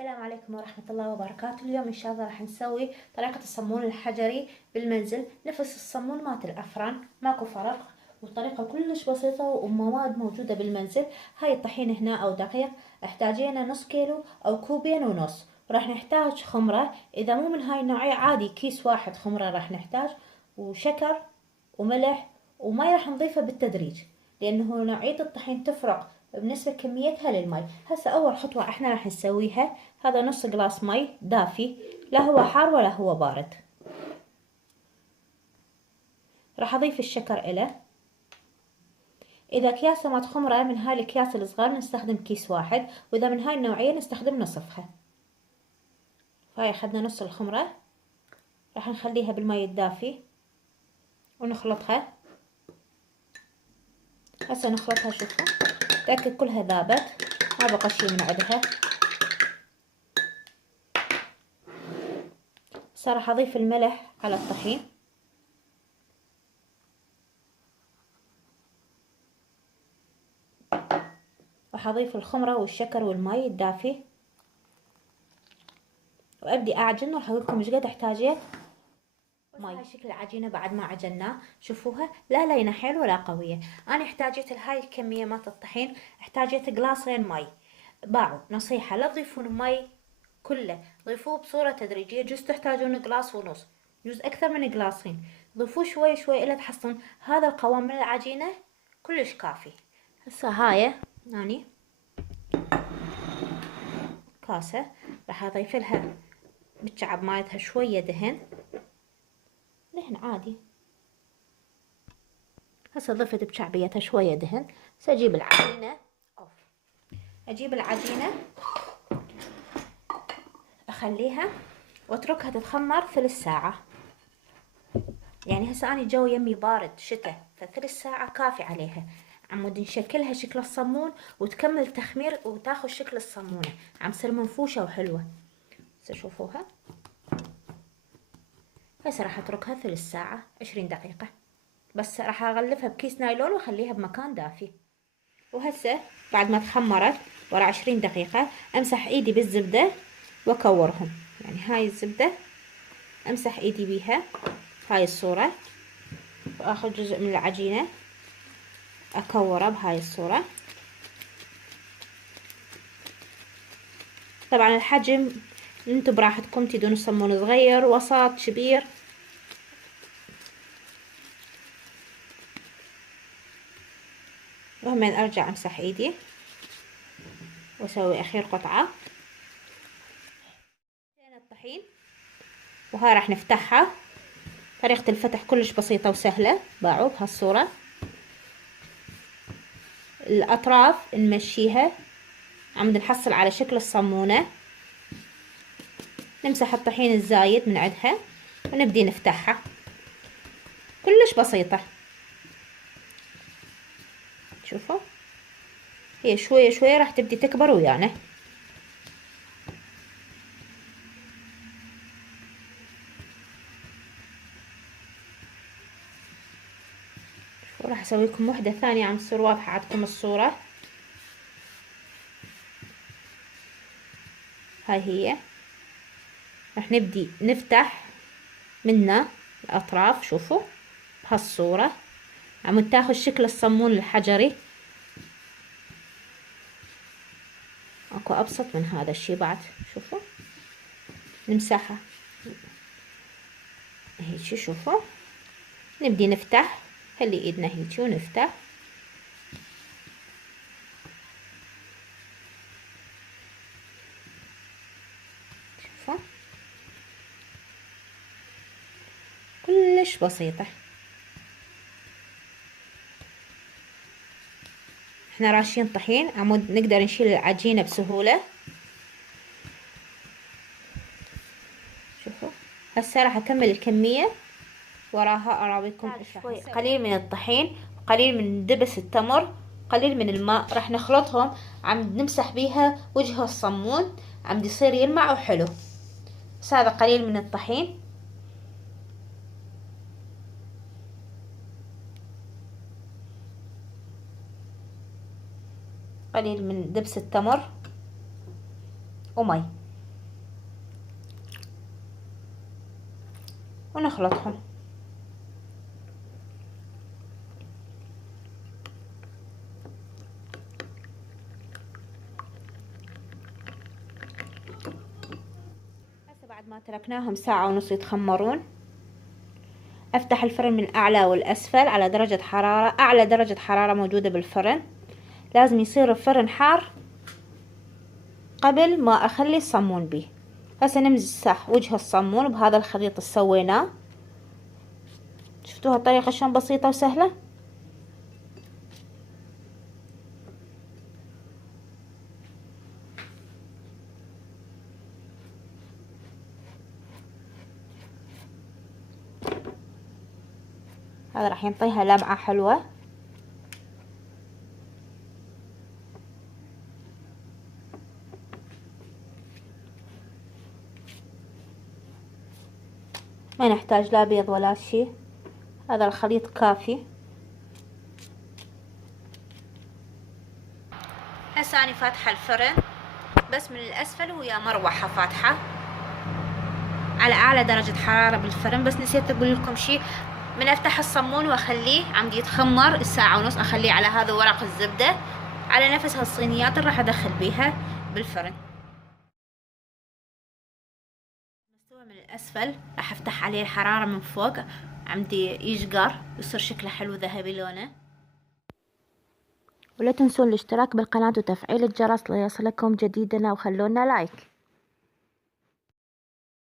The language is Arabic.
السلام عليكم ورحمة الله وبركاته. اليوم إن شاء الله راح نسوي طريقة الصمون الحجري بالمنزل. نفس الصمون مات الأفران، ماكو فرق، والطريقة كلش بسيطة ومواد موجودة بالمنزل. هاي الطحين هنا أو دقيق احتاجينا نص كيلو أو كوبين ونص. راح نحتاج خمرة، إذا مو من هاي النوعية عادي كيس واحد خمرة راح نحتاج، وشكر وملح وماي راح نضيفه بالتدريج، لأنه نوعية الطحين تفرق بالنسبة كميتها للمي. هسه أول خطوة احنا راح نسويها، هذا نص جلاس مي دافي، لا هو حار ولا هو بارد. راح أضيف الشكر إله. إذا أكياس مات خمرة من هاي الأكياس الصغار نستخدم كيس واحد، وإذا من هاي النوعية نستخدم نصفها. فهاي أخذنا نص الخمرة، راح نخليها بالمي الدافي ونخلطها. هسه نخلطها، شوفوا تأكد كلها ذابت، ما بقى شي من عندها. هسه راح أضيف الملح على الطحين، راح أضيف الخمرة والشكر والماء الدافي، وأبدي أعجن. راح أقولكم إيش قد احتاجيت ماء. هاي شكل العجينة بعد ما عجناه، شوفوها لا لينة حيل ولا قوية. أنا احتاجيت لهاي الكمية مالت الطحين احتاجيت جلاصين ماي. باعوا نصيحة لا تضيفون ماي كله، ضيفوه بصورة تدريجية. جوز تحتاجون جلاص ونص، جوز أكثر من جلاصين، ضيفوه شوي شوي إلى تحصلون هذا القوام من العجينة كلش كافي. هسه هاي يعني كاسة راح أضيف لها بالكعب مالتها شوية دهن عادي. هسه ضفت بكعبيتها شوية دهن. سأجيب العجينة أجيب العجينة أخليها وأتركها تتخمر ثلث ساعة. يعني هسه أنا جو يمي بارد شتاء، فثلث ساعة كافي عليها عمود نشكلها شكل الصمون وتكمل تخمير وتاخذ شكل الصمونة، عم تصير منفوشة وحلوة. هسه شوفوها. هسه راح أتركها ثلث ساعة 20 دقيقة، بس راح أغلفها بكيس نايلون وأخليها بمكان دافي. وهسه بعد ما تخمرت ورا 20 دقيقة أمسح إيدي بالزبدة وأكورهم. يعني هاي الزبدة أمسح إيدي بيها هاي الصورة، وأخذ جزء من العجينة أكوره بهاي الصورة. طبعا الحجم انتو براحتكم، تدون الصمون صغير وسط كبير. وهمين أرجع أمسح إيدي وأسوي آخر قطعة. الطحين وهاي راح نفتحها. طريقة الفتح كلش بسيطة وسهلة، باعوا بهالصورة. الأطراف نمشيها عمود نحصل على شكل الصمونة، نمسح الطحين الزايد من عندها ونبدي نفتحها. كلش بسيطة، شوفوا هي شوية شوية راح تبدي تكبر ويانا. وراح اسوي لكم وحدة ثانية عم تصير واضحة عندكم الصورة. هاي هي راح نبدي نفتح منها الأطراف، شوفوا بهالصورة عم تاخذ شكل الصمون الحجري. اكو ابسط من هذا الشي بعد، شوفوا نمسحها هيجي. شوفوا نبدي نفتح، خلي ايدنا هيجي ونفتح. شوفوا كلش بسيطة. احنا راشين طحين عمود نقدر نشيل العجينة بسهولة. شوفوا هسه راح اكمل الكمية وراها اراويكم. شوي قليل من الطحين، قليل من دبس التمر، قليل من الماء، راح نخلطهم عم نمسح بيها وجه الصمون عم يصير يلمع وحلو. بس هذا قليل من الطحين، قليل من دبس التمر ومي. ونخلطهم. هسه بعد ما تركناهم ساعة ونص يتخمرون، افتح الفرن من الاعلى والاسفل على درجة حرارة، اعلى درجة حرارة موجودة بالفرن. لازم يصير الفرن حار قبل ما اخلي الصمون بيه. هسه نمسح وجه الصمون بهذا الخليط اللي سويناه. شفتوها الطريقة شلون بسيطة وسهلة. هذا راح ينطيها لمعة حلوة. ما نحتاج لا بيض ولا شي، هذا الخليط كافي. هسه أنا فاتحة الفرن بس من الأسفل ويا مروحة فاتحة على أعلى درجة حرارة بالفرن. بس نسيت أقول لكم شي، من أفتح الصمون وأخليه عم يتخمر الساعة ونص أخليه على هذا ورق الزبدة على نفس هالصينيات اللي راح أدخل بيها بالفرن. مستوى من الأسفل راح أفتح عليه الحرارة من فوق عمدي يشقر ويصير شكله حلو ذهبي لونه. ولا تنسون الاشتراك بالقناة وتفعيل الجرس ليصلكم جديدنا، وخلونا لايك.